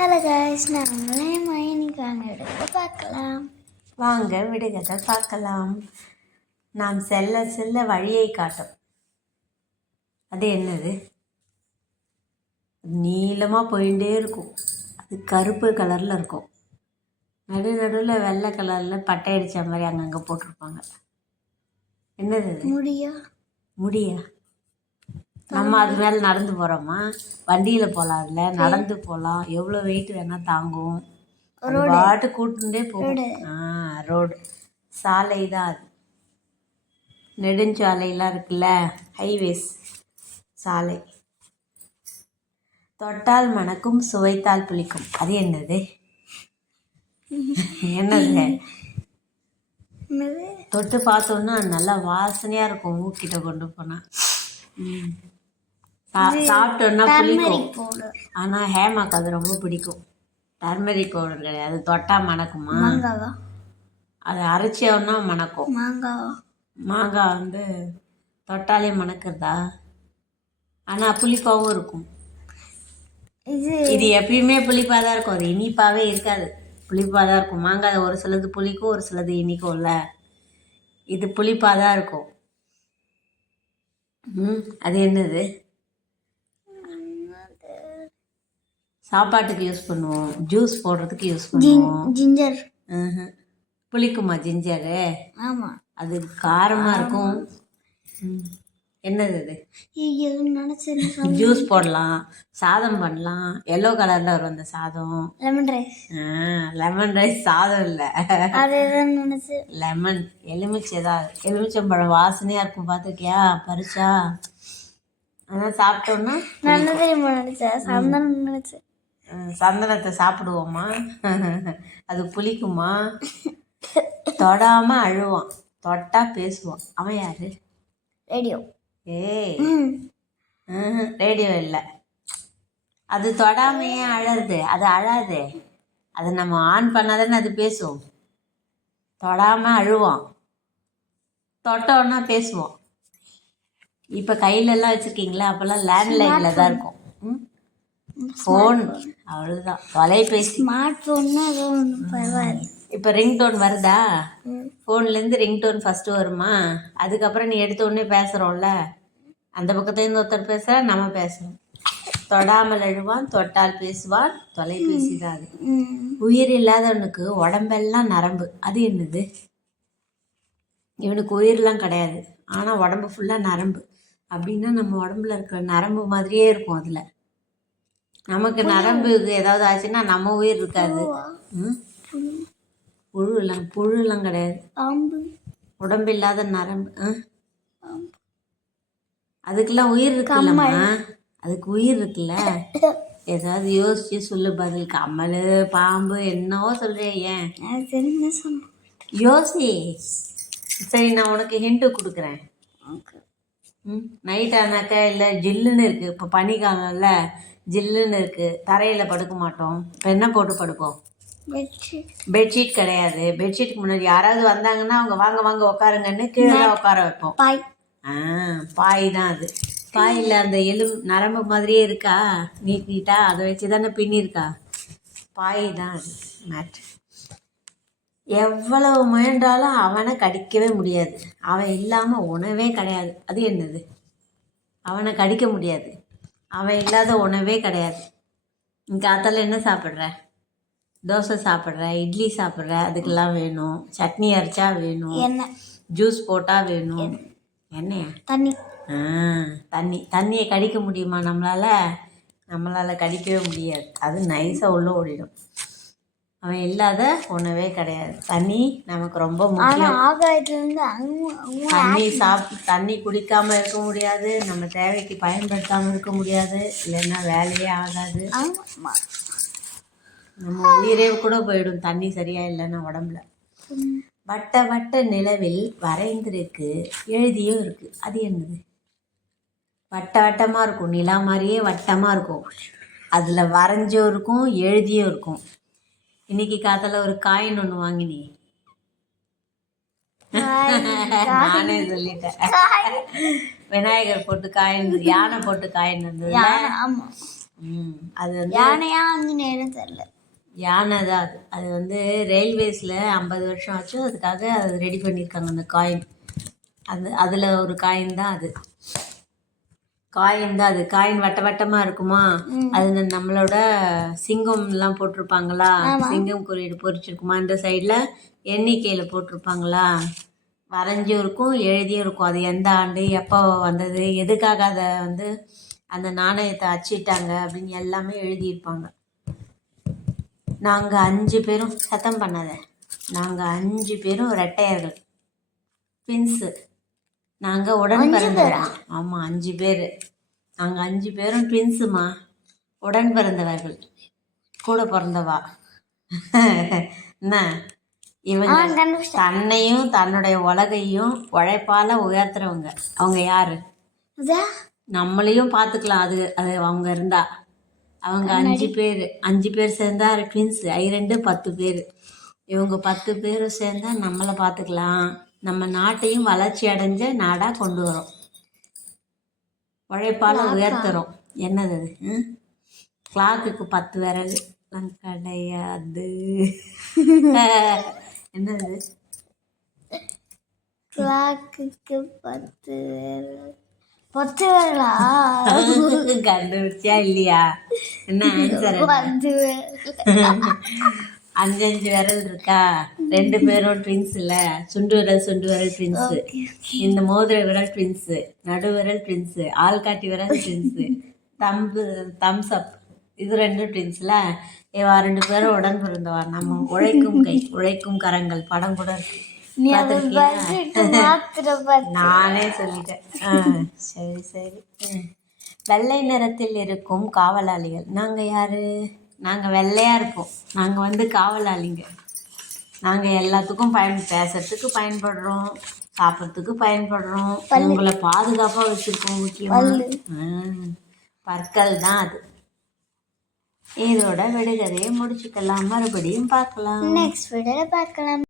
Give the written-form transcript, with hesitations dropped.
Hello guys, நம்மளே இன்னைக்கு வாங்க விடுங்க பார்க்கலாம். வாங்க விடுகதை பார்க்கலாம். நாம் செல்ல செல்ல வழியை காட்டும். அது என்னது? நீளமாக போயிட்டே இருக்கும். அது கருப்பு கலரில் இருக்கும். நடுவில் வெள்ளை கலரில் பட்டை அடித்த மாதிரி அங்கங்கே போட்டிருப்பாங்க. என்னது? முடியா? முடியா? நம்ம அது மேலே நடந்து போகிறோமா? வண்டியில் போகலாம், அதில் நடந்து போகலாம். எவ்வளோ வெயிட் வேணால் தாங்கும். பாட்டு கூட்டுண்டே போகும். ரோடு, சாலை தான் அது. நெடுஞ்சாலையெல்லாம் இருக்குல்ல, ஹைவேஸ், சாலை. தொட்டால் மணக்கும், சுவைத்தால் புளிக்கும். அது என்னது? என்னது? தொட்டு பார்த்தோன்னா நல்லா வாசனையாக இருக்கும். மூக்கிட்ட கொண்டு போனால் சாப்பிட்டோன்னா புளிக்கும். ஆனால் ஹேமாக்கு அது ரொம்ப பிடிக்கும். டர்மரிக் பவுடர் கிடையாது, தொட்டால் மணக்குமா? அதை அரைச்சோன்னா மணக்கும். மாங்காய் வந்து தொட்டாலே மணக்கிறதா? ஆனால் புளிப்பாகவும் இருக்கும். இது எப்பயுமே புளிப்பாக தான் இருக்கும். அது இனிப்பாகவே இருக்காது, புளிப்பாக தான் இருக்கும். மாங்காய் ஒரு சிலது புளிக்கும், ஒரு சிலது இனிக்கும்ல. இது புளிப்பாக தான் இருக்கும். அது என்னது? சாப்பாட்டுக்கு யூஸ் பண்ணுவோம், ஜூஸ் போடுறதுக்கு யூஸ் பண்ணுவோம். ஜிஞ்சர். புளிக்குமா ஜிஞ்சரு? ஆமாம், அது காரமாக இருக்கும். என்னது அது? ஜூஸ் போடலாம், சாதம் பண்ணலாம். எல்லோ கலரில் வரும் அந்த சாதம். Lemon rice. லெமன் ரைஸ் சாதம் இல்லை, லெமன், எலுமிச்சை தான். எலுமிச்சம்பழம் வாசனையாக இருக்கும், பார்த்துருக்கியா? பறிச்சா ஆனால் சாப்பிட்டோன்னா சந்தனத்தை சாப்பிடுவோமா? அது புளிக்குமா? தொடாமல் அழுவான், தொட்டா பேசுவான். அவன் யாரு? ரேடியோ. ரேடியோ இல்லை. அது தொடாமையே அழறது. அது அழாது. அதை நம்ம ஆன் பண்ணாதானே அது பேசும். தொடாமல் அழுவான், தொட்டோன்னா பேசுவோம். இப்போ கையிலெல்லாம் வச்சுருக்கீங்களா? அப்போல்லாம் லேண்ட்லைனில் தான் இருக்கும். ஃபோன், அவ்வளோதான். தொலைபேசி, ஸ்மார்ட் ஃபோன்னா பரவாயில்ல. இப்போ ரிங்டோன் வருதா? ஃபோன்லேருந்து ரிங்டோன் ஃபஸ்ட்டு வருமா? அதுக்கப்புறம் நீ எடுத்த உடனே பேசுகிறோம்ல, அந்த பக்கத்துலேருந்து ஒருத்தர் பேசுகிறா, நம்ம பேசுகிறோம். தொடாமல் அழுவான், தொட்டால் பேசுவான். தொலைபேசி தான் அது. உயிர் இல்லாதவனுக்கு உடம்பெல்லாம் நரம்பு. அது என்னது? இவனுக்கு உயிரெலாம் கிடையாது, ஆனால் உடம்பு ஃபுல்லாக நரம்பு. அப்படின்னா நம்ம உடம்புல இருக்கிற நரம்பு மாதிரியே இருக்கும். அதில் நமக்கு நரம்பு ஏதாவது ஆச்சுன்னா நம்ம உயிர் இருக்காது. புழுலாம் கிடையாது. உடம்பு இல்லாத நரம்பு. அதுக்கெல்லாம் உயிர் இருக்குல்லம்மா, அதுக்கு உயிர் இருக்குல்ல. ஏதாவது யோசிச்சு சொல்லு பதில். கம்மல், பாம்பு, என்னவோ சொல்கிறேன். ஏன் யோசி. சரி, நான் உனக்கு ஹிண்ட்டு கொடுக்குறேன். நைட் ஆனாக்கா, இல்லை ஜில்லுன்னு இருக்குது, இப்போ பனிக்காலம்ல ஜில்லுன்னு இருக்குது, தரையில் படுக்க மாட்டோம். இப்போ என்ன போட்டு படுப்போம்? பெட்ஷீட் கிடையாது. பெட்ஷீட்டுக்கு முன்னாடி யாராவது வந்தாங்கன்னா அவங்க வாங்க வாங்க உட்காருங்கன்னு கீழே உட்கார வைப்போம். பாய் தான் அது. பாயில் அந்த நரம்பு மாதிரியே இருக்கா, நீட்டா அதை வச்சு தானே பின்னிருக்கா. பாய் தான் அது, மேட். எவ்வளவு முயன்றாலும் அவனை கடிக்கவே முடியாது. அவன் இல்லாமல் உணவே கிடையாது. அது என்னது? அவனை கடிக்க முடியாது, அவன் இல்லாத உணவே கிடையாது. இங்கே காத்தால என்ன சாப்பிட்ற? தோசை சாப்பிட்ற, இட்லி சாப்பிட்ற, அதுக்கெல்லாம் வேணும். சட்னி அரைச்சா வேணும், ஜூஸ் போட்டால் வேணும். என்னையா? தண்ணி. தண்ணியை கடிக்க முடியுமா நம்மளால் கடிக்கவே முடியாது. அது நைஸாக உள்ள ஓடிடும். அவன் இல்லாத உணவே கிடையாது. தண்ணி நமக்கு ரொம்ப முக்கியம். தண்ணி குடிக்காமல் இருக்க முடியாது, நம்ம தேவைக்கு பயன்படுத்தாமல் இருக்க முடியாது. இல்லைன்னா வேலையே ஆகாது. நம்ம உயிரே கூட போயிடும் தண்ணி சரியா இல்லைன்னா உடம்புல. வட்ட வட்ட நிலவில் வரைந்திருக்கு, எழுதியும் இருக்கு. அது என்னது? வட்ட வட்டமாக இருக்கும், நிலா மாதிரியே வட்டமாக இருக்கும். அதில் வரைஞ்சும் இருக்கும், எழுதியும் இருக்கும். இன்னைக்கு காத்தால ஒரு காயின் ஒன்று வாங்கினி. நானே சொல்லிட்டேன். விநாயகர் போட்டு காயின், யானை போட்டு காயின் இருந்தது. அது வந்து யானையா ஆஞ்சநேயரும் தெரியல. யானை தான் அது. அது வந்து ரயில்வேஸில் 50 வருஷம் ஆச்சு, அதுக்காக அது ரெடி பண்ணியிருக்காங்க அந்த காயின். அதில் ஒரு காயின் தான் அது. காயின் வட்ட வட்டமாக இருக்குமா, அது நம்மளோட சிங்கம்லாம் போட்டிருப்பாங்களா, சிங்கம் குறியீடு பொறிச்சிருக்குமா, இந்த சைடில் எண்ணிக்கையில் போட்டிருப்பாங்களா, வரைஞ்சும் இருக்கும் எழுதியும் இருக்கும். அது எந்த ஆண்டு எப்போ வந்தது, எதுக்காக அதை வந்து அந்த நாணயத்தை அச்சிட்டாங்க அப்படின்னு எல்லாமே எழுதியிருப்பாங்க. நாங்கள் 5 பேரும், சத்தம் பண்ணாத, நாங்கள் 5 பேரும் ரெட்டையர்கள், ட்வின்ஸு. நாங்கள் உடன் பிறந்தவர்கள். ஆமாம், 5 பேர். நாங்கள் 5 பேரும் ட்வின்ஸுமா, உடன் பிறந்தவர்கள், கூட பிறந்தவா. என்ன, இவங்க தன்னையும் தன்னுடைய உலகையும் உழைப்பால் உயர்த்துறவங்க. அவங்க யாரு? நம்மளையும் பார்த்துக்கலாம், அது அவங்க இருந்தா. அவங்க 5 பேர் சேர்ந்தா ட்வின்ஸு. 2 10 பேர். இவங்க 10 பேரும் சேர்ந்தா நம்மளை பார்த்துக்கலாம், நம்ம நாட்டையும் வளர்ச்சி அடைஞ்ச நாடாக கொண்டு வரோம், உழைப்பால் உயர்த்துறோம். என்னது அது? கிளாக்குக்கு 10 விரல் கிடையாது. என்னது? கிளாக்குக்கு 10 விரலா? கண்டுபிடிச்சா இல்லையா? என்ன ஆன்சர்? 5 விரல் இருக்கா? 2 பேரும் ட்வின்ஸ் இல்ல. சுண்டு விரல் ட்வின்ஸு, இந்த மோதிர விரல் ட்வின்ஸு, நடு விரல் ட்வின்ஸு, ஆள்காட்டி விரல் ட்வின்ஸு, தம்ஸ் அப் இது 2 ட்வின்ஸ்ல. இவா 2 பேரும் உடன் பிறந்தவா. நம்ம உழைக்கும் கை உழைக்கும் கரங்கள் படம் கூட இருக்கு. நானே சொல்லிட்டேன். சரி. வெள்ளை நிறத்தில் இருக்கும் காவலாளிகள். நாங்கள் யாரு? நாங்கள் வெள்ளையாக இருப்போம். நாங்கள் வந்து காவலாளிங்க. நாங்கள் எல்லாத்துக்கும் பேசுறதுக்கு பயன்படுறோம், சாப்பிட்றதுக்கு பயன்படுறோம், உங்களை பாதுகாப்பாக வச்சுருக்கோம். முக்கியமாக பற்கள் தான் அது. இதோட விடுகதையை முடிச்சுக்கலாம். மறுபடியும் பார்க்கலாம். நெக்ஸ்ட் வீடியோவில் பார்க்கலாம்.